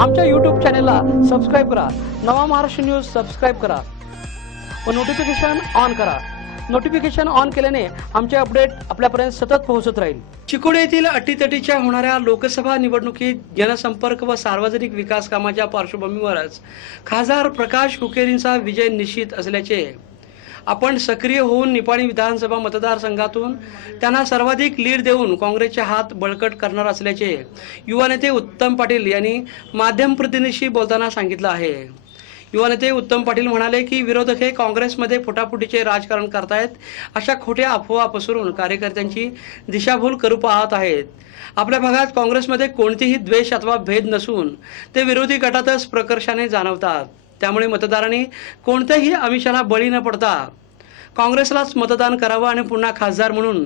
आमच्या YouTube चॅनेलला subscribe करा। नवा महाराष्ट्र न्यूज सबस्क्राइब करा व नोटिफिकेशन ऑन करा। नोटिफिकेशन ऑन केल्याने आमचे अपडेट आपल्यापर्यंत सतत पोहोचत राहील। चिकोडी येथील अटीतटीच्या होणाऱ्या लोकसभा निवडणुकीत जनसंपर्क व सार्वजनिक विकास कामाच्या पार्श्वभूमीवरच खासदार प्रकाश हुक्केरींचा विजय निश्चित असल्याचे आपण सक्रिय होऊन निपाणी विधानसभा मतदारसंघातून त्यांना सर्वाधिक लीड देऊन काँग्रेसचे हात बळकट करणार असल्याचे युवा नेते उत्तम पाटील यांनी माध्यम प्रतिनिधीशी बोलताना सांगितलं आहे। युवा नेते उत्तम पाटील म्हणाले की विरोधक हे काँग्रेसमध्ये फुटाफुटीचे राजकारण करतायत, अशा खोट्या अफवा पसरून कार्यकर्त्यांची दिशाभूल करू पाहत आहेत। आपल्या भागात काँग्रेसमध्ये कोणतेही द्वेष अथवा भेद नसून ते विरोधी गटातच प्रकर्षाने जाणवतात। त्यामुळे मतदारांनी कोणत्याही आमिषाला बळी न पडता काँग्रेसलाच मतदान करावं आणि पुन्हा खासदार म्हणून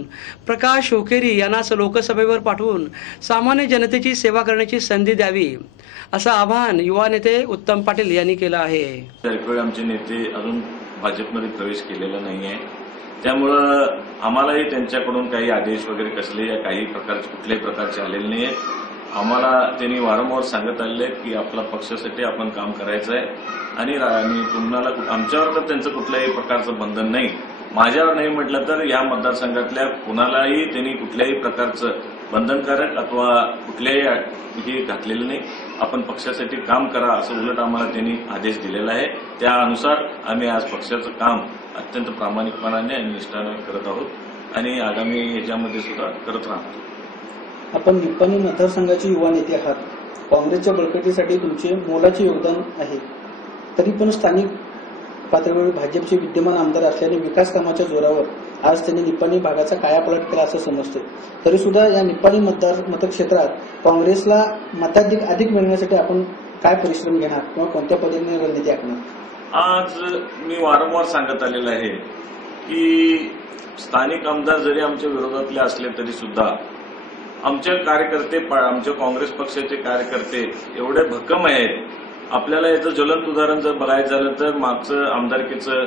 प्रकाश हुक्केरी यांनाच लोकसभेवर पाठवून सामान्य जनतेची सेवा करण्याची संधी द्यावी, असं आवाहन युवा नेते उत्तम पाटील यांनी केलं आहे। आमचे नेते अजून भाजपमध्ये प्रवेश केलेला नाहीये, त्यामुळे आम्हालाही त्यांच्याकडून काही आदेश वगैरे कसले या काही प्रकारचे कुठल्याही प्रकारचे आलेले नाहीये। आम्हाला त्यांनी वारंवार सांगत आले की आपला पक्षासाठी आपण काम करायचं आहे आणि तुम्हाला आमच्यावर तर त्यांचं कुठल्याही प्रकारचं बंधन नाही, माझ्यावर नाही म्हटलं तर या मतदारसंघातल्या कुणालाही त्यांनी कुठल्याही प्रकारचं बंधनकारक अथवा कुठल्याही हे घातलेलं नाही। आपण पक्षासाठी काम करा असं उलट आम्हाला त्यांनी आदेश दिलेला आहे। त्यानुसार आम्ही आज पक्षाचं काम अत्यंत प्रामाणिकपणाने आणि निष्ठाने करत आहोत आणि आगामी याच्यामध्ये सुद्धा करत राहतो। आपण निपाणी मतदारसंघाचे युवा नेते आहात, काँग्रेसच्या बळकटीसाठी तुमचे मोलाचे योगदान आहे, तरी पण स्थानिक पातळीवर भाजपचे विद्यमान आमदार असल्याने विकास कामाच्या जोरावर आज त्यांनी निपाणी भागाचा कायापालट केला असं समजते। तरी सुद्धा या निपाणी मतक्षेत्रात काँग्रेसला मताधिक मिळण्यासाठी आपण काय परिश्रम घेणार किंवा कोणत्या पद्धतीने रणनीती आखणार? आज मी वारंवार सांगत आलेलं आहे की स्थानिक आमदार जरी आमच्या विरोधातले असले तरी सुद्धा आमचे कार्यकर्ते, आमच्या काँग्रेस पक्षाचे कार्यकर्ते एवढे भक्कम आहेत। आपल्याला याचं ज्वलंत उदाहरण जर बघायचं झालं तर मागचं आमदारकीचं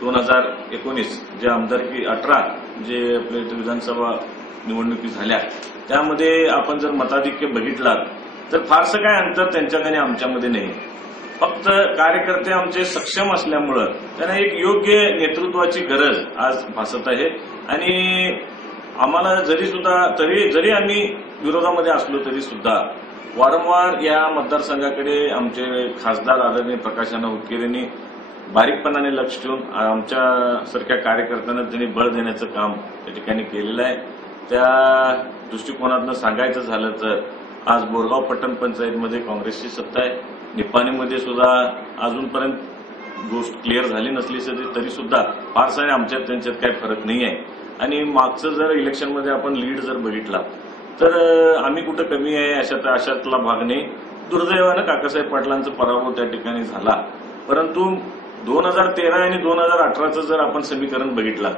2019 जे आमदारकी 18 जे आपल्या विधानसभा निवडणुकी झाल्या त्यामध्ये आपण जर मताधिक्य बघितलात तर फारसं काय अंतर त्यांच्याकडे आमच्यामध्ये नाही। फक्त कार्यकर्ते आमचे सक्षम असल्यामुळं त्यांना एक योग्य नेतृत्वाची गरज आज भासत आहे आणि आम्हाला जरी आम्ही विरोधामध्ये असलो तरी सुद्धा वारंवार या मतदारसंघाकडे आमचे खासदार आदरणीय प्रकाश हुक्केरींनी बारीकपणाने लक्ष ठेवून आमच्यासारख्या कार्यकर्त्यांना त्यांनी बळ देण्याचं काम या ठिकाणी केलेलं आहे। त्या दृष्टिकोनातून सांगायचं झालं तर आज बोरगाव पट्टण पंचायतमध्ये काँग्रेसची सत्ता आहे, निपाणीमध्ये सुद्धा अजूनपर्यंत गोष्ट क्लिअर झाली नसली तरी सुद्धा फारसा आमच्यात त्यांच्यात काही फरक नाही आहे आणि मागचं जर इलेक्शनमध्ये आपण लीड जर बघितला तर आम्ही कुठं कमी आहे अशातला भाग नाही। दुर्दैवानं काकासाहेब पाटलांचा पराभव त्या ठिकाणी झाला, परंतु 2013 आणि 2018चं जर आपण समीकरण बघितलं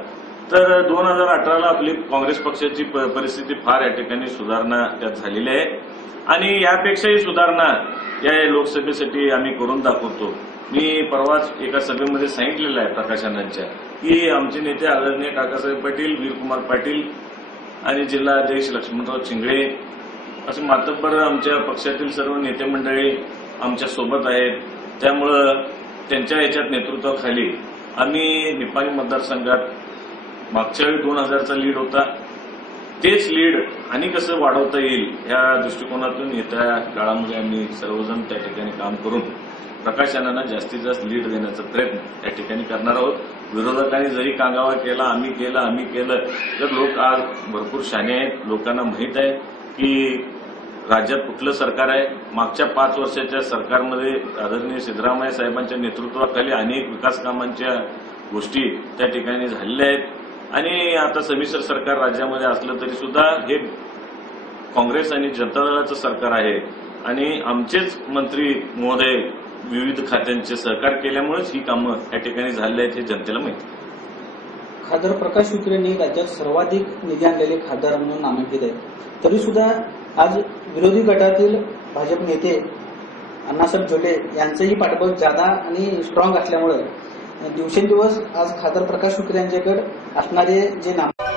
तर 2018ला आपली काँग्रेस पक्षाची परिस्थिती फार या ठिकाणी सुधारणा त्यात झालेली आहे आणि यापेक्षाही सुधारणा या लोकसभेसाठी आम्ही करून दाखवतो। मी परवाच एका सभेमध्ये सांगितलेलं आहे प्रकाशनांच्या की आमचे नेते आदरणीय काकासाहेब पाटील, वीरकुमार पाटील आणि जिल्हाध्यक्ष लक्ष्मणराव चिंगळे असे मातब्बर आमच्या पक्षातील सर्व नेते मंडळी आमच्या सोबत आहेत। त्यामुळं त्यांच्या याच्यात नेतृत्वाखाली आम्ही निपाणी मतदारसंघात मागच्या वेळी 2000चा लीड होता, तेच लीड आणि कसं वाढवता येईल या दृष्टिकोनातून येत्या काळामध्ये आम्ही सर्वजण त्या ठिकाणी काम करून प्रकाशनांना जास्तीत जास्त लीड देण्याचा प्रयत्न या ठिकाणी करणार आहोत। विरोधकांनी जरी कांगावा केला आम्ही केलं तर लोक आज भरपूर शाणे आहेत, लोकांना माहीत आहे की राज्यात कुठलं सरकार आहे। मागच्या 5 वर्षाच्या सरकारमध्ये आदरणीय सिद्धरामय्या साहेबांच्या नेतृत्वाखाली अनेक विकास कामांच्या गोष्टी त्या ठिकाणी झालेल्या आहेत आणि आता संमिश्र सरकार राज्यामध्ये असलं तरी सुद्धा हे काँग्रेस आणि जनता दलाचं सरकार आहे आणि आमचेच मंत्री महोदय विविध खात्यांचे सहकार केल्यामुळेच ही कामं या ठिकाणी झालेली आहेत हे जनतेला माहिती। खासदार प्रकाश हुक्केरींनी राज्यात सर्वाधिक निधी आणलेले खासदार म्हणून नामांकित आहेत, तरी सुद्धा आज विरोधी गटातील भाजप नेते अण्णासाहेब जोले यांचंही पाठबळ जादा आणि स्ट्रॉंग असल्यामुळे दिवसेंदिवस आज खासदार प्रकाश हुक्केरी यांच्याकडे असणारे जे नाम